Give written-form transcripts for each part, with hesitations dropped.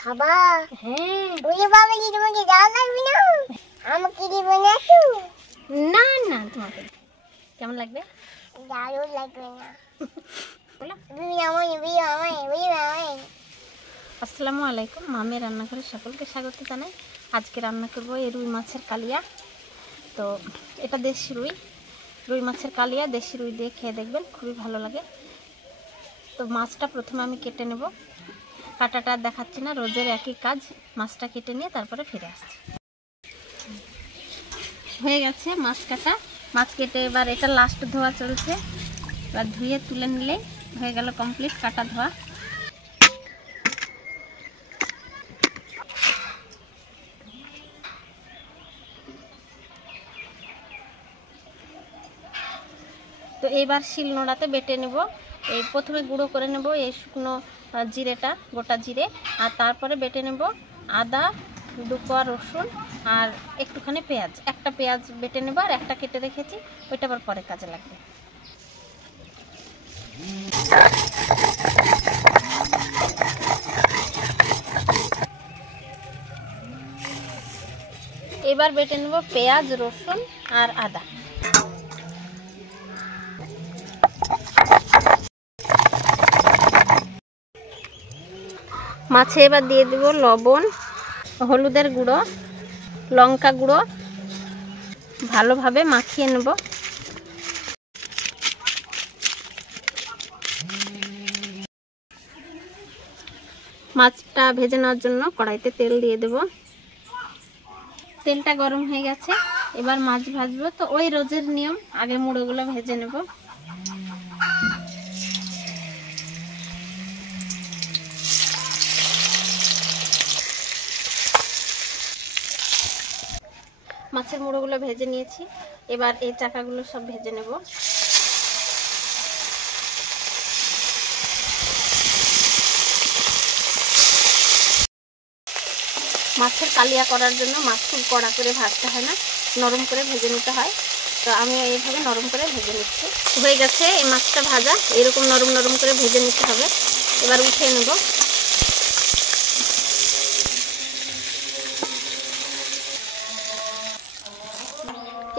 খাবা? হ্যাঁ। ওরে বাবা, তোমাকে জাল লাগবে না? আমাকে দিবে না তো? না না, তোমাকে। কেমন লাগবে? দারুণ লাগবে না। আসসালামু আলাইকুম, মামি রান্নাঘরে সকলকে স্বাগত জানাই। আজকে রান্না করব এই রুই মাছের কালিয়া। তো এটা দেশি রুই মাছের কালিয়া, দেশি রুই দিয়ে খেয়ে দেখবেন, খুবই ভালো লাগে। তো মাছটা প্রথমে আমি কেটে নেব, কাটাটা দেখাচ্ছি না, রোজের একই কাজ। মাছটা কেটে নিয়ে তারপরে ফিরে আসছি। হয়ে গেছে মাছ কাটা, মাছ কেটে এবার এটা লাস্ট ধোয়া চলছে। এবার ধুয়ে তুলে নিলে হয়ে গেল কমপ্লিট কাটা ধোয়া। তো এইবার শিল নোড়াতে বেটে নেব। এই প্রথমে গুঁড়ো করে নেব এই শুকনো জিরেটা, গোটা জিরে, আর তারপরে বেটে নেব আদা, 2 কোয়া রসুন আর একটুখানি পেঁয়াজ। একটা পেঁয়াজ বেটে নেব আর একটা কেটে রেখেছি, ওইটা আবার পরে কাজে লাগবে। এবার বেটে নেব পেঁয়াজ, রসুন আর আদা। মাছে এবার দিয়ে দেব লবণ, হলুদের গুঁড়ো, লঙ্কা গুঁড়ো, ভালোভাবে মাখিয়ে নেব। মাছটা ভেজে নেওয়ার জন্য কড়াইতে তেল দিয়ে দেব। তেলটা গরম হয়ে গেছে, এবার মাছ ভাজবো। তো ওই রোজের নিয়ম, আগে মুড়োগুলো ভেজে নেব। মাছের মুড়োগুলো ভেজে নিয়েছি, এবার এই চাকাগুলো সব ভেজে নেব। মাছের কালিয়া করার জন্য মাছ খুব কড়া করে ভাজতে হয় না, নরম করে ভেজে নিতে হয়। তো আমি এইভাবে নরম করে ভেজে নিচ্ছি। হয়ে গেছে এই মাছটা ভাজা, এরকম নরম নরম করে ভেজে নিতে হবে। এবার উঠিয়ে নেব।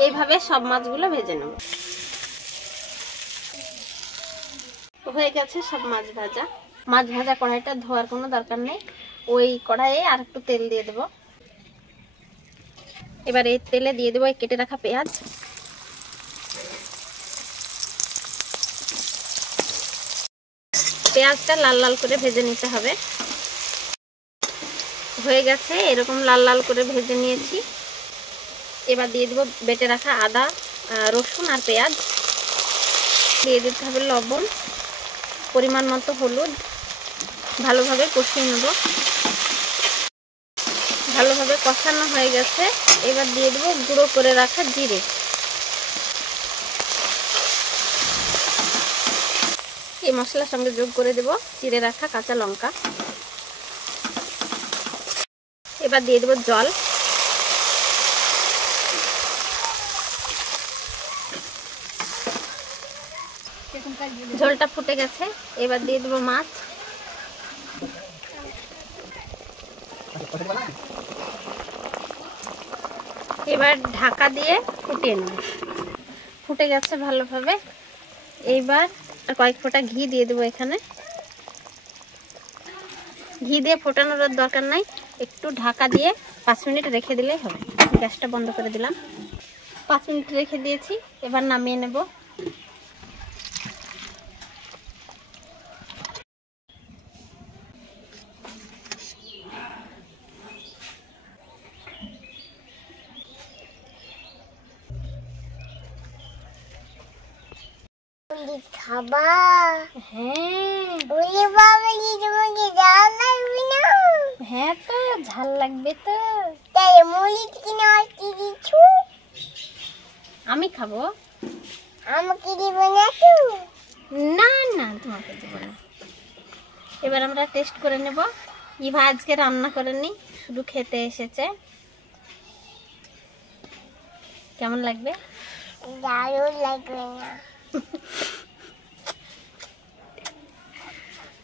এইভাবে সব মাছগুলো ভেজে নেব। হয়ে গেছে সব মাছ ভাজা। মাছ ভাজা কড়াইটা ধোয়ার কোনো দরকার নেই, ওই কড়াইয়ে আর একটু তেল দিয়ে দেব। এবার এই তেলে দিয়ে দেবো এই কেটে রাখা পেঁয়াজ। পেঁয়াজটা লাল লাল করে ভেজে নিতে হবে। হয়ে গেছে, এরকম লাল লাল করে ভেজে নিয়েছি। এবার দিয়ে দেবো বেটে রাখা আদা, রসুন আর পেঁয়াজ। দিয়ে দিতে হবে লবণ, পরিমাণ মতো হলুদ। ভালোভাবে কষিয়ে নেব। ভালোভাবে কষানো হয়ে গেছে, এবার দিয়ে দেবো গুঁড়ো করে রাখা জিরে। এই মশলার সঙ্গে যোগ করে দেব চিড়ে রাখা কাঁচা লঙ্কা। এবার দিয়ে দেব জল। ঝোলটা ফুটে গেছে, এবার দিয়ে দেব মাছ। এবার ঢাকা দিয়ে ফুটিয়ে নেব। ফুটে গেছে ভালোভাবে, এইবার কয়েক ফোঁটা ঘি দিয়ে দেবো এখানে। ঘি দিয়ে ফোটানোর দরকার নাই, একটু ঢাকা দিয়ে 5 মিনিট রেখে দিলেই হবে। গ্যাসটা বন্ধ করে দিলাম। 5 মিনিট রেখে দিয়েছি, এবার নামিয়ে নেব। খাবা? হ্যাঁ। ওরে বাবা, তোমাকে ঝাল লাগবে না? হ্যাঁ, তো ঝাল লাগবে তো। তাই মরিচ কিনে আসতে দিচ্ছো? আমি খাবো। আমাকে দিবে না তো? না না, তোমাকে দেবো না। এবার আমরা টেস্ট করে নেব। ইভা আজকে রান্না করেনি, শুধু খেতে এসেছে। কেমন লাগবে? দারুণ লাগবে না?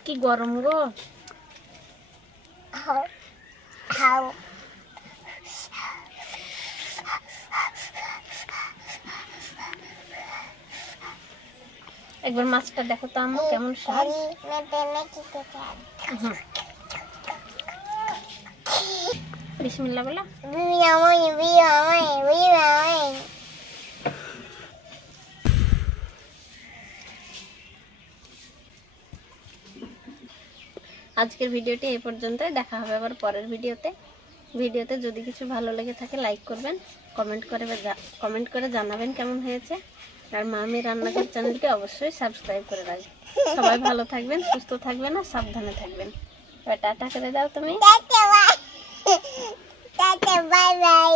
কি গরম গো। খাও খাও একবার মাছটা দেখো তো আম্মু কেমন স্বাদ। বিসমিল্লাহ বলো। আজকের ভিডিওটি এই পর্যন্তই, দেখা হবে আবার পরের ভিডিওতে যদি কিছু ভালো লেগে থাকে লাইক করবেন, কমেন্ট করে জানাবেন কেমন হয়েছে, আর মামি রান্নাঘর চ্যানেলটি অবশ্যই সাবস্ক্রাইব করে রাখবেন। সবাই ভালো থাকবেন, সুস্থ থাকবেন আর সাবধানে থাকবেন। টাটা করে দাও তুমি। Tata bye bye.